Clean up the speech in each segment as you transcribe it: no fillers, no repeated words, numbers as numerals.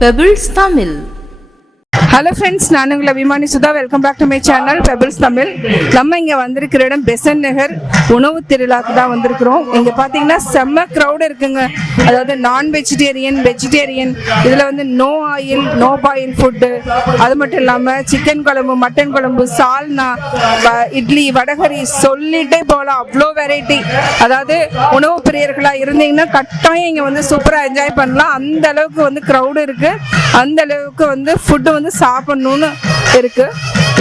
Pebbles Tamil. Hello friends, நான் உங்கள் அபிமானி Sudha. Welcome back to my channel pebbles Tamil. நம்ம இங்கே வந்திருக்கிற இடம் பெசன்ட் நகர் உணவு திருவிழாக்கு தான் வந்திருக்கிறோம். இங்கே பார்த்தீங்கன்னா செம்ம க்ரௌடு இருக்குங்க. அதாவது நான் வெஜிடேரியன், வெஜிடேரியன், இதில் வந்து no oil, no boil food. அது மட்டும் இல்லாமல் சிக்கன் குழம்பு, மட்டன் குழம்பு, சால்னா, இட்லி, வடகரி சொல்லிட்டே போகலாம். அவ்வளோ வெரைட்டி. அதாவது உணவு பிரியர்களாக இருந்தீங்கன்னா கட்டாயம் இங்கே வந்து சூப்பராக என்ஜாய் பண்ணலாம். அந்த அளவுக்கு வந்து க்ரௌடு இருக்குது. அந்த அளவுக்கு வந்து ஃபுட்டு வந்து சாப்பிடணும்னு இருக்கு.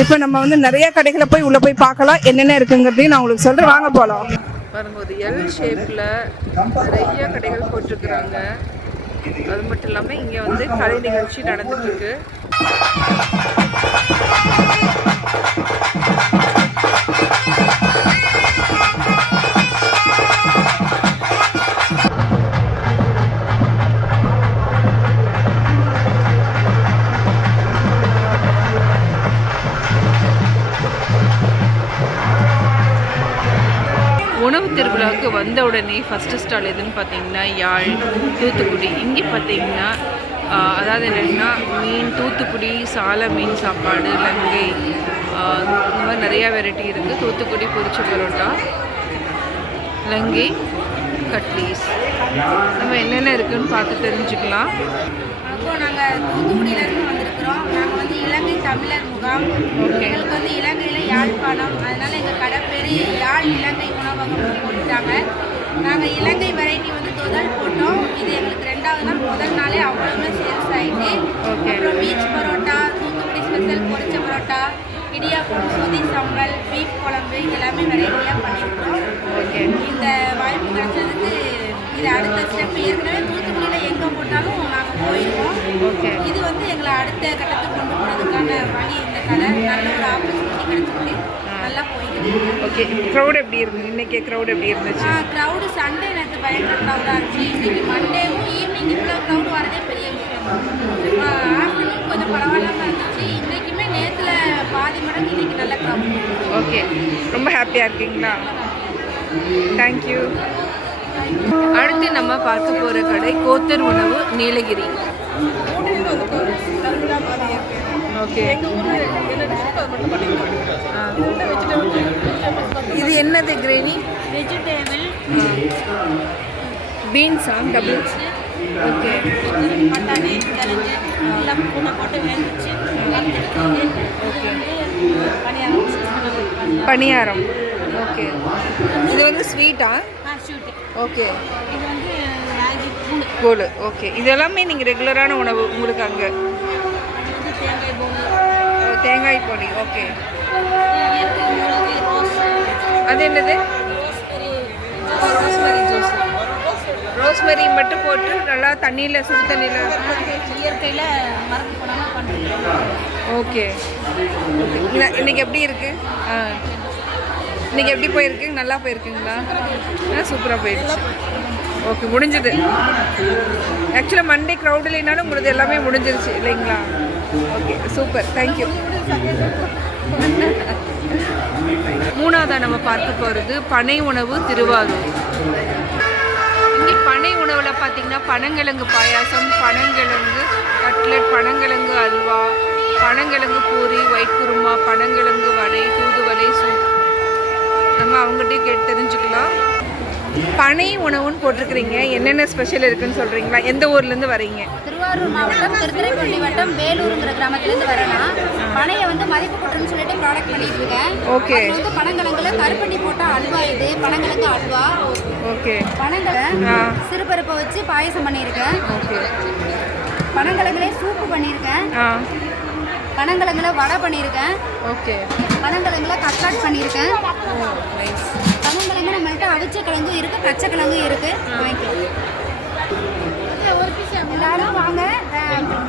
இப்போ நம்ம வந்து நிறைய கடைகளை போய் உள்ள போய் பார்க்கலாம், என்னென்ன இருக்குங்கிறதையும் நான் உங்களுக்கு சொல்றேன். வாங்க போகலாம். பாருங்க, ஒரு எல் ஷேப்ல நிறைய கடைகள் போட்டிருக்கிறாங்க. அது மட்டும் இல்லாமல் இங்கே வந்து கலை நிகழ்ச்சி நடந்துட்டு இருக்கு. உணவு திருவிழாவுக்கு வந்த உடனே ஃபஸ்ட்டு ஸ்டால் எதுன்னு பார்த்தீங்கன்னா யாழ், தூத்துக்குடி. இங்கே பார்த்தீங்கன்னா அதாவது என்னென்னா மீன், தூத்துக்குடி சால மீன் சாப்பாடு, லங்கை, இந்த மாதிரி நிறையா வெரைட்டி இருக்குது. தூத்துக்குடி பொரிச்ச பரோட்டா, லங்கை, கட்லீஸ், நம்ம என்னென்ன இருக்குதுன்னு பார்த்து தெரிஞ்சுக்கலாம். அப்போது நாங்கள் தூத்துக்குடியிலேருந்து வந்திருக்கிறோம். நாங்கள் வந்து இலங்கை தமிழர் முகாம். எங்களுக்கு வந்து இலங்கையில் யாழ்ப்பாணம், அதனால் எங்கள் கடை பேர் யாழ் இலங்கை உணவகம் போட்டுட்டாங்க. நாங்கள் இலங்கை வெரைட்டி வந்து தொதல் போட்டோம். இது எங்களுக்கு 2வது நாள். முதல் நாளே அவ்வளோமே சேல்ஸ் ஆகிட்டு. அப்புறம் பீச் பரோட்டா, தூத்துக்குடி ஸ்பெஷல் பொரிச்ச பரோட்டா, இடியாப்பம், சுதி சம்பல், பீஃப் குழம்பு எல்லாமே வெரைட்டியாக பண்ணியிருக்கோம். இந்த வாய்ப்பு கிடைச்சதுக்கு இது அடுத்த ஸ்டெப். ஏற்கனவே தூத்துக்குடியில் எங்கே போட்டாலும் நாங்கள் போயிருக்கோம். இது வந்து எங்களை அடுத்த கட்டத்துக்கு கொண்டு போகிறதுக்கான வழி. இந்த கடை நல்ல ஒரு ஆப்பர்ச்சுனிட்டி கிடைச்சிருக்கு. நல்லா போயிருக்கு. ஓகே, க்ரௌட் எப்படி இருக்கு? இன்னைக்கு க்ரௌட் எப்படி இருந்துச்சு? க்ரௌடு சண்டே நேற்று பயங்கர க்ரௌடாக இருந்துச்சு. இன்னைக்கு மண்டேவும் ஈவினிங் இவ்வளோ க்ரௌடு வரதே பெரிய விஷயம். ஆஃப்டர்நூன் கொஞ்சம் பரவாயில்லாமல் இருந்துச்சு. இன்றைக்குமே நேற்றுல பாதி மடங்கு இன்னைக்கு நல்ல க்ரௌட். ஓகே, ரொம்ப ஹாப்பியாக இருக்கீங்களா? தேங்க்யூ. அடுத்து நம்ம பார்க்க போகிற கடை கோத்தர் உணவு, நீலகிரி. ஓகே, இது என்னது கிரேவி? வெஜிடேபிள் பீன்ஸா? டபுள்ஸ். ஓகே, பட்டாணி, கிழங்கு எல்லாம் பூனை போட்டு வேண்டிச்சு. ஓகே, பணியாரம். பணியாரம். ஓகே, இது வந்து ஸ்வீட்டா? ஸ்வீட்டு. ஓகே, இது வந்து ராகி கூழ். கூழ். ஓகே, இது எல்லாமே நீங்கள் ரெகுலரான உணவு உங்களுக்கு அங்கே? இது தேங்காய் போடு, தேங்காய் பொடி. ஓகே, அது என்னது? Rosemary juice. ரோஸ்மெரி மட்டும் போட்டு நல்லா தண்ணியில், சுடு தண்ணியில் இயற்கையில் மருந்து போடாமல் பண்ணுறோம். ஓகே. ஓகே, இன்னைக்கு எப்படி இருக்குது? இன்றைக்கி எப்படி போயிருக்கு? நல்லா போயிருக்குங்களா? சூப்பராக போயிடுச்சு. ஓகே, முடிஞ்சுது. ஆக்சுவலாக மண்டே க்ரௌட் இல்லைனாலும் உங்களுக்கு எல்லாமே முடிஞ்சிருச்சு இல்லைங்களா? Okay, super, thank you. மூணாவதாக நம்ம பார்க்க போகிறது பனை உணவு, திருவாரூர். இங்கே பனை உணவில் பார்த்திங்கன்னா பனங்கிழங்கு பாயாசம், பனங்கிழங்கு கட்லெட், பனங்கிழங்கு அல்வா, பனங்கிழங்கு பூரி, ஒயிட் குருமா, பனங்கிழங்கு வடை, தூதுவளை, சூப். நம்ம அவங்ககிட்டயே கேட்டு தெரிஞ்சுக்கலாம். பனை உணவுன்னு போட்டிருக்கிறீங்க, என்னென்ன ஸ்பெஷல் இருக்குன்னு சொல்கிறீங்களா? எந்த ஊர்லேருந்து வரீங்க? திருவாரூர் மாவட்டம் திருத்துறைப்பூண்டி வட்டம் வேலூருங்கிற கிராமத்துலேருந்து வரலாம். பனையை வந்து மதிப்பு கூட்டுன்னு சொல்லிட்டு ப்ராடக்ட் பண்ணிட்டு இருக்கேன். ஓகே, வந்து பனங்கிழங்குல கருப்பட்டி போட்டால் அல்வா. இது பனங்கிழங்கு அல்வா. ஓகே, பனங்கிழங்கு சிறுபருப்பை வச்சு பாயசம் பண்ணியிருக்கேன். ஓகே, பனங்கிழங்குலே சூப்பு பண்ணியிருக்கேன். பனங்கிழங்குல வடை பண்ணியிருக்கேன். ஓகே, பனங்கிழங்குல கட்லட் பண்ணியிருக்கேன். பனங்கிழங்கு நம்மள்கிட்ட அவிச்ச கிழங்கு இருக்குது, பச்சை கிழங்கு இருக்குது. எல்லாரும் வாங்க.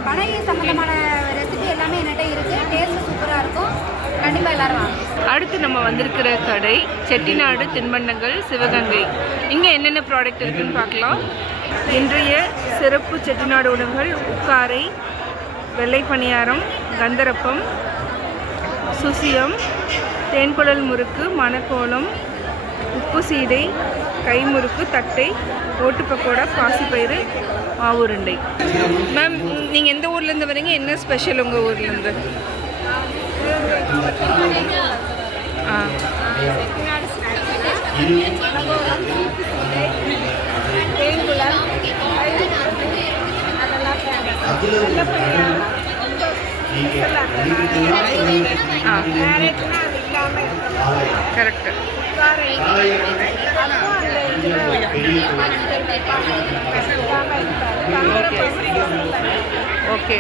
பனை சம்மந்தமான ரெசிபி எல்லாமே என்கிட்ட இருக்குது. டேஸ்ட்டு சூப்பராக இருக்கும். கண்டிப்பாக எல்லோரும் வாங்க. அடுத்து நம்ம வந்திருக்கிற கடை செட்டிநாடு தின்பண்டங்கள், சிவகங்கை. இங்கே என்னென்ன ப்ராடக்ட் இருக்குதுன்னு பார்க்கலாம். இன்றைய சிறப்பு செட்டிநாடு உணவுகள்: உக்காரை, வெள்ளை பணியாரம், கந்தரப்பம், சுசியம், தேன்குழல் முறுக்கு, மணக்கோலம், உப்பு சீடை, கைமுறுக்கு, தட்டை, ஓட்டு பக்கோடா, பாசிப்பயிறு, மாவுருண்டை. மேம் நீங்கள் எந்த ஊர்லேருந்து வரீங்க? என்ன ஸ்பெஷல் உங்கள் ஊர்லேருந்து? ஆ கரெக்டு. ஓகே.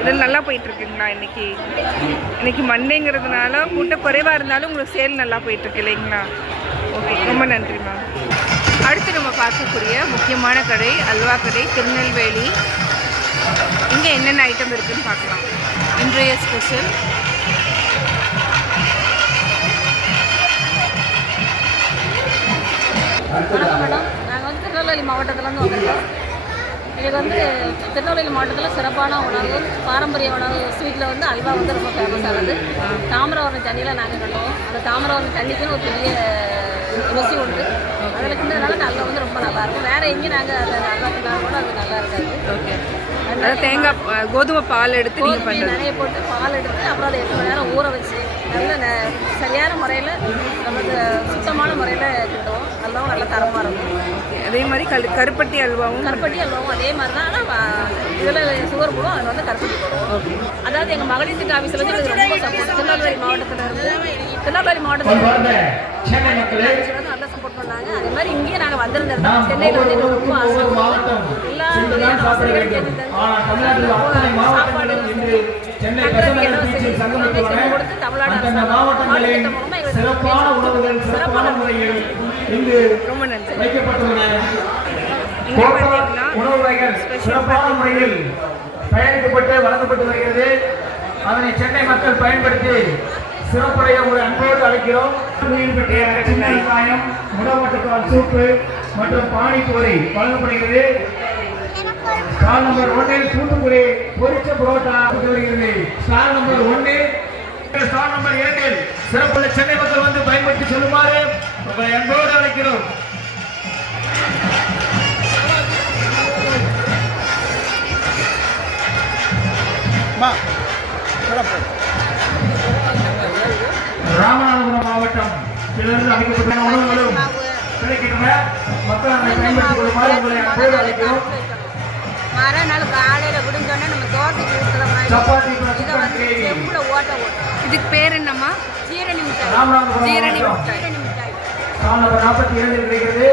இது நல்லா போயிட்டுருக்குங்களா? இன்னைக்கு மண்டேங்கிறதுனால கூட்டம் குறைவாக இருந்தாலும் உங்களுக்கு சேல் நல்லா போயிட்டுருக்கு இல்லைங்களா? ஓகே, ரொம்ப நன்றி மேம். அடுத்து நம்ம பார்க்கக்கூடிய முக்கியமான கடை அல்வா கடை, திருநெல்வேலி. இங்கே என்னென்ன ஐட்டம் இருக்குதுன்னு பார்க்கலாம். இன்றைய ஸ்பெஷல் வணக்கம் மேடம். நாங்கள் வந்து திருநெல்வேலி மாவட்டத்திலேருந்து வந்திருக்கோம். எங்களுக்கு வந்து திருநெல்வேலி மாவட்டத்தில் சிறப்பான உணவு, பாரம்பரிய உணவு ஸ்வீட்டில் வந்து அல்வா வந்து ரொம்ப ஃபேமஸானது. தாமிரவரணி தண்ணியில் நாங்கள் கண்டுவோம். அந்த தாமிரவரணி தண்ணிக்குன்னு ஒரு பெரிய ருசி உண்டு. அதில் கிண்டதுனால அந்த அல்வா வந்து ரொம்ப நல்லாயிருக்கும். வேறு எங்கேயும் நாங்கள் அந்த அல்வா கிண்டாலும் கூட அது நல்லா இருக்காது. ஓகே. அதாவது தேங்காய் கோதுமை பால் எடுத்து நீங்கள் பண்ணுறது, நிறைய போட்டு பால் எடுத்து அப்புறம் அதை 8 மணி நேரம் ஊற வச்சு நல்ல சரியான முறையில் நமக்கு சுத்தமான முறையில் கிண்டுவோம். அல்வாவும் நல்லா தரமாக இருக்கும். அதே மாதிரி கருப்பட்டி அல்வாவும் அதே மாதிரி தான். ஆனால் இதில் சுகர் போடுவோம், அதில் வந்து கருப்பட்டி போடுவோம். அதாவது எங்கள் மகளிர் திட்ட ஆஃபீஸில் வந்து எங்களுக்கு ரொம்ப சப்போர்ட். திருநெல்வேலி மாவட்டத்தில் இருந்து திருநெல்வேலி மாவட்டத்தில் நல்லா சப்போர்ட் பண்ணாங்க. அதே மாதிரி இங்கேயே நாங்கள் வந்திருந்தோம். சென்னையில் வந்து எங்களுக்கு ரொம்ப ஆசை. எல்லா ஆசிரியர்களும் சாப்பாடு கொடுத்து தமிழ்நாடு மாவட்டத்திட்ட மூலமாக எங்களுக்கு சிறப்பான முறையில் ரொம்ப நன்றி. உணவு வகைகள் சிறப்பான முறையில் தயாரிக்கப்பட்டு வழங்கப்பட்டு வருகிறது. அதனை சென்னை மக்கள் பயன்படுத்தி சிறப்புடைய ஒரு அன்போடு அழைக்கிறோம். வெங்காயம், முடமாட்டுக்கால் சூப்பு மற்றும் பானிபூரி வழங்கப்படுகிறது. ஸ்டால் நம்பர் 1 தூத்துக்குடி பொரிச்ச புரோட்டா வருகிறது. ஸ்டால் நம்பர் 1, ஸ்டால் நம்பர் 2 சிறப்புள்ள சென்னை மக்கள் வந்து பயன்படுத்தி செல்லுமாறு உங்களை அன்போடு அழைக்கிறோம். ராமநாதபுரம் மாவட்டம் இதிலிருந்து அமைக்கப்பட்ட உணவுகளும் கிடைக்கின்றன. மக்கள் அதை பயன்படுத்திக் கொள்ளுமாறு உங்களை அன்போடு அழைக்கிறோம். மறுநாள் காலையில் விடுஞ்சோடனே நம்ம தோசைக்கு ஊற்றுற மாதிரி சப்பாத்தி இதை வந்து செம்புல ஓட்ட இதுக்கு பேர் என்னம்மா? ஜீரணி மிட்டாய். ராமநாதபுரம் ஜீரணி மாவட்டம் ஜீரணி மிட்டாய். ஸ்டால் நம்பர் 42 கிடைக்கிறது.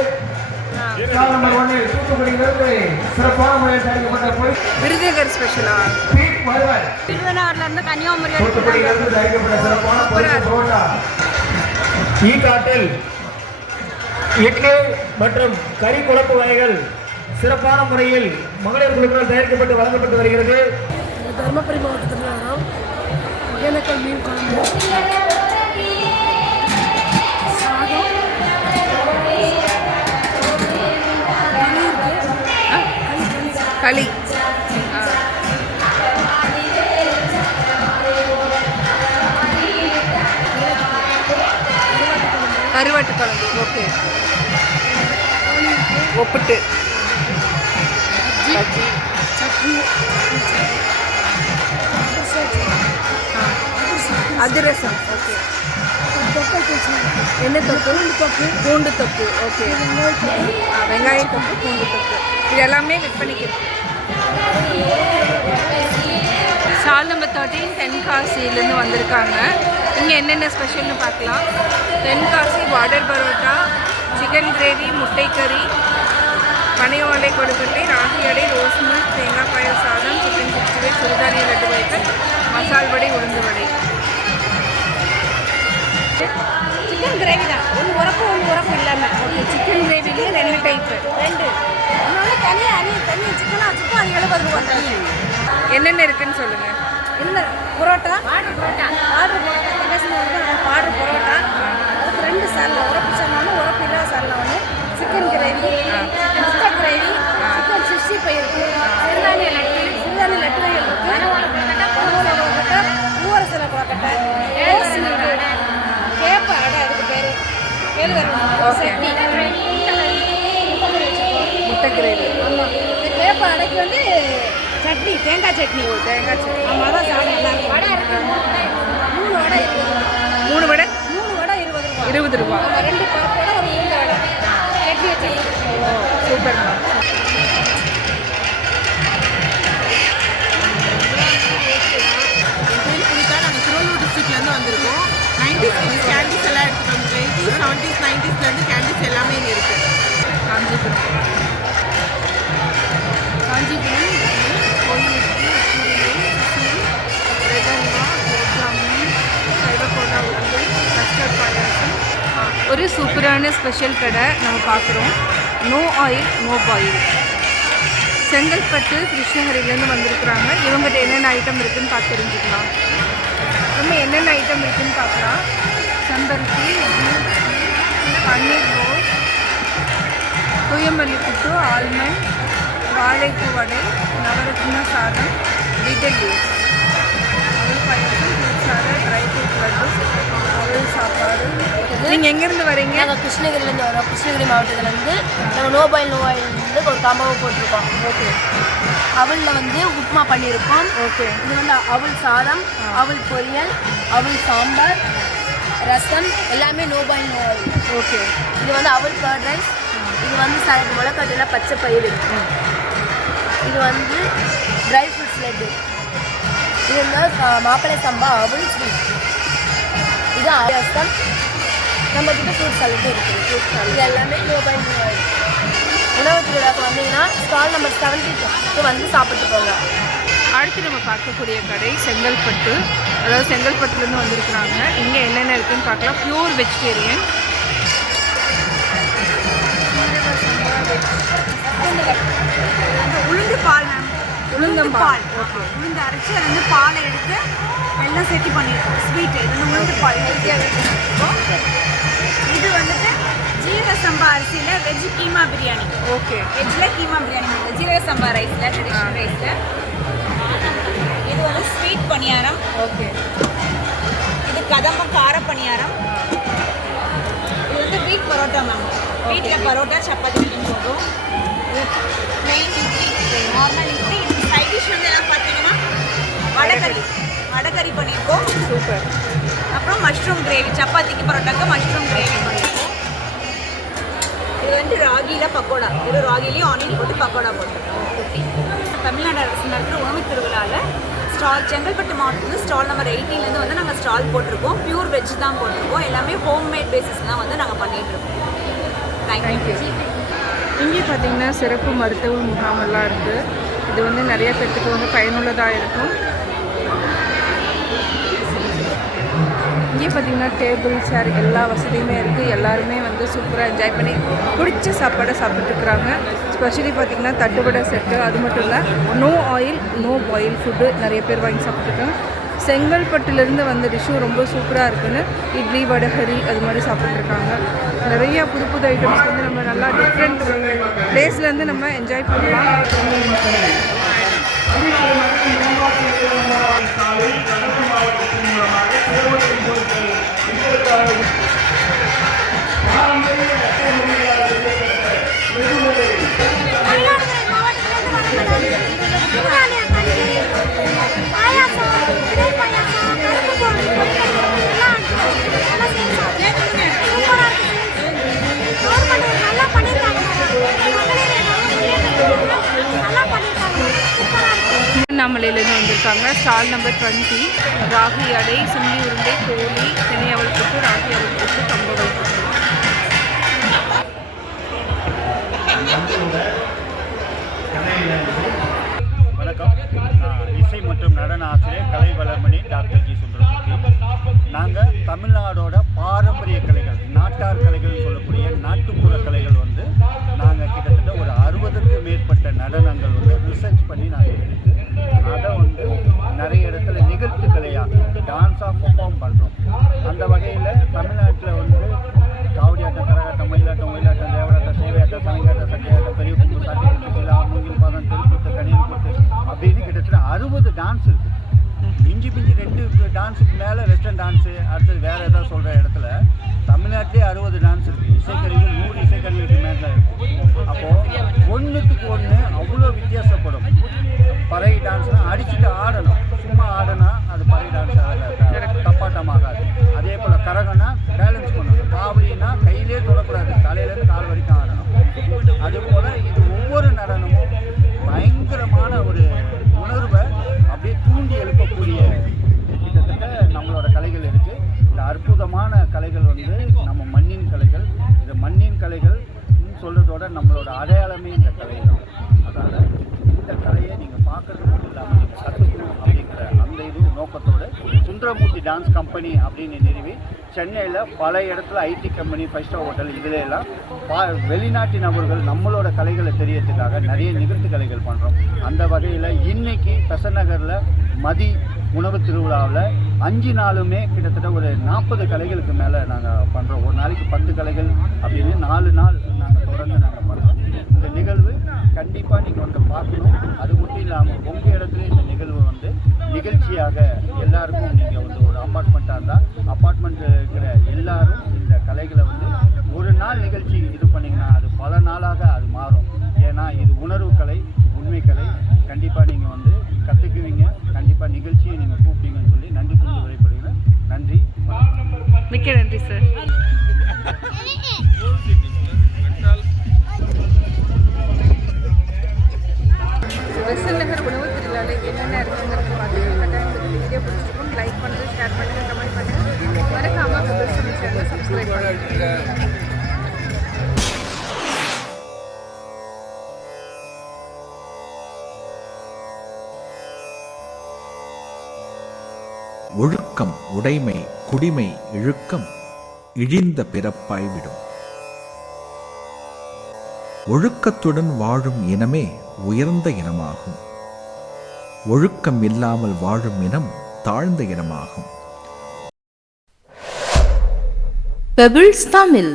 ஸ்டால் நம்பர் 1 தூத்துக்குடியிலிருந்து சிறப்பான முறையில் தயாரிக்கப்பட்ட பொருள் விருதுநகர் ஸ்பெஷலா? ஸ்வீட் வறுவல். திருவண்ணாமலையிலிருந்து கன்னியாகுமரி தூத்துக்குடியிலிருந்து தயாரிக்கப்பட்ட சிறப்பான பொரிச்ச புரோட்டா, ஈக்காட்டில் இட்லி மற்றும் கறி குழம்பு வகைகள் சிறப்பான முறையில் மகளிர் குழுக்கள் தயாரிக்கப்பட்டு வழங்கப்பட்டு வருகிறது. தர்மபுரி மாவட்டத்தில் வரோம். ஒகேனக்கல் மீன் குழம்பு, சாதம், களி, கருவாட்டு குழம்பு. ஓகே. ஒப்பிட்டு பஜ்ஜி, சட்னி, அதிரசம். ஓகே. என்ன தொக்கு? பூண்டு தொக்கு. ஓகே. வெங்காய தொக்கு, பூண்டு தொக்கு, இது எல்லாமே விற்பனைக்கு. ஸ்டால் நம்பர் 13 தென்காசியிலேருந்து வந்திருக்காங்க. இங்கே என்னென்ன ஸ்பெஷல்னு பார்க்கலாம். Tenkasi border parotta, chicken gravy, முட்டைக்கறி, பனையோலை கொடுக்கட்டை, ராகி அடை, ரோஸ் மில்க், தேங்காய் பாயல் சாதம், சிக்கன் 65, சிறுதானிய லட்டு வைக்கல், மசால் வடை, உளுந்து வடை. சிக்கன் கிரேவி தான். ஒன்று உரப்பு இல்லாமல். ஓகே. Chicken கிரேவிலேயே 2 type. 2 இன்னொன்று தனியாக தனி சிக்கனாக வச்சுப்போம். அது 70 ரூபா தனி. என்னென்ன இருக்குன்னு சொல்லுங்கள். இல்லை பரோட்டா, ஆர்டர் பரோட்டா ஆர்டர் பரோட்டா, அதுக்கு 2 சால்னா, உரப்பு சால்னா, உரப்பு இல்லாத சால்னா ஒன்று, சிக்கன் கிரேவி, முட்டை கிரேவி, சிக்கன் 65 இருக்குது, சிறுதானிய லட்டு வகைகள் இருக்குது, பனவோலை கொழுக்கட்டை, பூவரசலை கொழுக்கட்டை, சட்னி முட்டை கிரேவி. ஆமாம். இந்த வேப்ப அடைக்கு வந்து சட்னி, தேங்காய் சட்னி. தேங்காய் சட்னி. ஆமாம், அதான் சாப்பிட நல்லா இருக்கும். வடை இருக்கு, 3 வடை 3 வடை 20 ரூபா. 20 ரூபா. 2 பருப்போட ஒரு உளுந்த வடை சட்னி வச்சுருக்கோம். சூப்பர்மா. நாங்கள் திருவள்ளூர் டிஸ்ட்ரிக்ட்லேருந்து வந்திருக்கோம். 90s கிட்ஸ் கேண்டீஸ் எல்லாம் எடுத்துகிட்டு வந்து 80s 70s 90sலேருந்து கேண்டீஸ் எல்லாமே இங்கே இருக்குது. காஞ்சிபுரம் ஒரு சூப்பரான ஸ்பெஷல் கடை நம்ம பார்க்குறோம். No oil no boil. Chengalpattu கிருஷ்ணகிரிலேருந்து வந்திருக்கிறாங்க. இவங்ககிட்ட என்னென்ன ஐட்டம் இருக்குதுன்னு பார்த்து தெரிஞ்சுக்கலாம். நம்ம என்னென்ன ஐட்டம் இருக்குதுன்னு பார்க்கலாம். செம்பருத்தி, பன்னீர் ரோஸ், தூயமல்லி புட்டு, ஆல்மண்ட், வாழைப்பூ வடை, நவரத்ன சாதம், லிட்டில் லீவ்ஸ், அவல் பாயாசம், ஃப்ரூட் சாதம், ட்ரை ஃப்ரூட் லட்டு, அவல் சாப்பாடு. நீங்கள் எங்கேருந்து வரீங்க? நாங்கள் கிருஷ்ணகிரிலேருந்து வரோம். கிருஷ்ணகிரி மாவட்டத்துலேருந்து நாங்கள் நோ பாயில் வந்து ஒரு காம்பாவை போட்டிருக்கோம். ஓகே. அவலில் வந்து உப்புமா பண்ணியிருக்கோம். ஓகே. இது வந்து அவல் சாதம், அவல் பொரியல், அவல் சாம்பார், ரசம் எல்லாமே no boil no oil. Okay. இது வந்து அவல் கர்ட் ரைஸ். இது வந்து முளைக்கட்டில பச்சை பயிறு. இது வந்து ட்ரை ஃப்ரூட்ஸ் லட்டு. இது வந்து மாப்பிள்ளை சம்பா அவல் ஸ்வீட். இது ரசம். நம்மக்கிட்ட ஃப்ரூட் சாலட்டும் இருக்குது. இது எல்லாமே நோ பாயில் நோ ஆயில். உணவு திருவிழாவுக்கு வந்தீங்கன்னா ஸ்டால் நம்பர் 72 வந்து சாப்பிட்டு போங்க. அடுத்து நம்ம பார்க்கக்கூடிய கடை செங்கல்பட்டு. அதாவது செங்கல்பட்டுலேருந்து வந்திருக்கிறாங்க. இங்கே என்னென்ன இருக்குதுன்னு பார்க்கலாம். Pure vegetarian. உளுந்து பால் மேம். உளுந்தம்பால். ஓகே. உளுந்து அரைச்சி அதில் வந்து பாலை எடுத்து வெள்ளம் சேர்த்து பண்ணியிருக்கோம். ஸ்வீட்டு இது வந்து உளுந்து பால் ஹெல்த்தியாக வச்சுருக்கோம். இது வந்துட்டு ஜீரக சம்பா அரிசியில் வெஜ் கீமா பிரியாணி. ஓகே. வெஜ்ஜில் கீமா பிரியாணி பண்ணுறது ஜீரக சம்பா ரைஸில் ட்ரெடிஷ்னல் ரைஸில். இது வந்து ஸ்வீட் பணியாரம். ஓகே. இது கதம்ப கார பணியாரம். இது வந்து வீட் பரோட்டா மேம். வீட்டில் பரோட்டா சப்பாத்தி போடுறோம். Main idli, normal idli. Side dish வந்து எல்லாம் பார்த்தீங்கன்னா வடகறி பண்ணியிருக்கோம். சூப்பர். அப்புறம் மஷ்ரூம் கிரேவி, சப்பாத்திக்கு பரோட்டாக்கு மஷ்ரூம் கிரேவி பண்ணியிருக்கோம். இது வந்து ராகியில் பக்கோடா. ஒரு ராகிலையும் ஆனியன் போட்டு பக்கோடா போட்டுருக்கோம். தமிழ்நாடு அரசு நடத்துகிற உணவு திருவிழாவில் ஸ்டால் செங்கல்பட்டு மாவட்டத்தில் ஸ்டால் நம்பர் 18லேருந்து வந்து நாங்கள் ஸ்டால் போட்டிருக்கோம். பியூர் வெஜ் தான் போட்டிருக்கோம். எல்லாமே ஹோம்மேட் பேசிஸ்லாம் வந்து நாங்கள் பண்ணிகிட்ருக்கோம். தேங்க்யூ. இங்கே பார்த்தீங்கன்னா சிறப்பு மருத்துவ முகாமெல்லாம் இருக்குது. இது வந்து நிறைய பேர்த்துக்கு வந்து பயனுள்ளதாக இருக்கும். இங்கே பார்த்தீங்கன்னா டேபிள் சேர் எல்லா வசதியுமே இருக்குது. எல்லாருமே வந்து சூப்பராக என்ஜாய் பண்ணி பிடிச்ச சாப்பாடை சாப்பிட்டுருக்குறாங்க. ஸ்பெஷலி பார்த்திங்கன்னா தட்டுவடை செட்டு. அது மட்டும் இல்லை no oil no boil food நிறைய பேர் வாங்கி சாப்பிட்ருக்காங்க. செங்கல்பட்டுலேருந்து வந்த டிஷ்ஷும் ரொம்ப சூப்பராக இருக்குன்னு இட்லி வடகரி அது மாதிரி சாப்பிட்ருக்காங்க. நிறையா புது புது ஐட்டம்ஸ் வந்து நம்ம நல்லா டிஃப்ரெண்ட் பிளேஸ்லேருந்து நம்ம என்ஜாய் பண்ணலாம். திருவண்ணாமலையிலேருந்து வந்திருக்காங்க. Stall number 20. ராகி அடை, சில்லி உருண்டை, கோழி, தினை அவல் புட்டு, ராகி அவல் புட்டு, கம்பவை. வணக்கம். நான் இசை மற்றும் நடன ஆசிரியர் கலை வளர்மணி டாக்டர் ஜி சுந்தரமூர்த்தி. நாங்கள் தமிழ்நாடோட பாரம்பரிய கலைகள், நாட்டார் கலைகள்னு சொல்லக்கூடிய நாட்டுப்புற கலைகள் வந்து நாங்கள் கிட்டத்தட்ட ஒரு 60க்கும் மேற்பட்ட நடனங்கள் வந்து ரிசர்ச் பண்ணி நாங்கள் எடுத்து அதை வந்து நிறைய இடத்துல நிகழ்த்து கலையாக டான்ஸாக பர்ஃபார்ம் பண்ணுறோம். அந்த வகையில் கலைகள் வந்து நம்ம மண்ணின் கலைகள். இந்த மண்ணின் கலைகள் சொல்கிறதோட நம்மளோட அடையாளமே இந்த கலை தான். அதனால் இந்த கலையை நீங்கள் பார்க்கறது மட்டும் இல்லாமல் நீங்கள் கற்றுக்கணும் அப்படிங்கிற அந்த இது நோக்கத்தோடு சுந்தரமூர்த்தி டான்ஸ் கம்பெனி அப்படின்னு நிறுவி சென்னையில் பல இடத்துல ஐடி கம்பெனி, 5 ஸ்டார் ஹோட்டல் இதில் எல்லாம் வெளிநாட்டு நபர்கள் நம்மளோட கலைகளை தெரியறதுக்காக நிறைய நிகழ்த்து கலைகள் பண்ணுறோம். அந்த வகையில் இன்னைக்கு பெசன்ட் நகரில் மதி உணவு திருவிழாவில் 5 நாளுமே கிட்டத்தட்ட ஒரு 40 கலைகளுக்கு மேலே நாங்கள் பண்ணுறோம். ஒரு நாளைக்கு 10 கலைகள் அப்படின்னு 4 நாள் நாங்கள் தொடர்ந்து நாங்கள் பண்ணுறோம். இந்த நிகழ்வு கண்டிப்பாக நீங்கள் வந்து பார்க்கணும். அது மட்டும் இல்லாமல் உங்கள் இடத்துல இந்த நிகழ்வு வந்து நிகழ்ச்சியாக எல்லாருக்கும் நீங்கள் வந்து ஒரு அப்பார்ட்மெண்ட்டாக இருந்தால் அப்பார்ட்மெண்ட்டில் இருக்கிற எல்லாரும் இந்த கலைகளை வந்து ஒரு நாள் நிகழ்ச்சி இது பண்ணிங்கன்னா அது பல நாளாக அது மாறும். ஏன்னா இது உணர்வு கலை, உண்மை கலை. கண்டிப்பாக நீங்கள் வந்து கற்றுக்குவீங்க. கண்டிப்பாக நிகழ்ச்சியை நீங்கள் கூப்பிட்டீங்கன்னு சொல்லி நன்றி புரிந்து விடைபெறுகிறேன். நன்றி, மிக்க நன்றி சார். பெசன்ட் நகர் உணவு திருவிழாவில் என்னென்ன இருக்குங்கிறது பார்த்தீங்கன்னா வீடியோ பிடிச்சிருக்கும். லைக் பண்ணுங்கள், ஷேர் பண்ணுங்கள், கமெண்ட் பண்ணுங்கள். மறக்காமல் பெபிள்ஸ் தமிழ் சேனலை சப்ஸ்கிரைப் பண்ணுங்கள். ஒழுக்கம் உடைமை குடிமை இழுக்கம் இழிந்த பிறப்பாய்விடும். ஒழுக்கத்துடன் வாழும் இனமே உயர்ந்த இனமாகும். ஒழுக்கம் இல்லாமல் வாழும் இனம் தாழ்ந்த இனமாகும். பெபிள்ஸ் தமிழ்.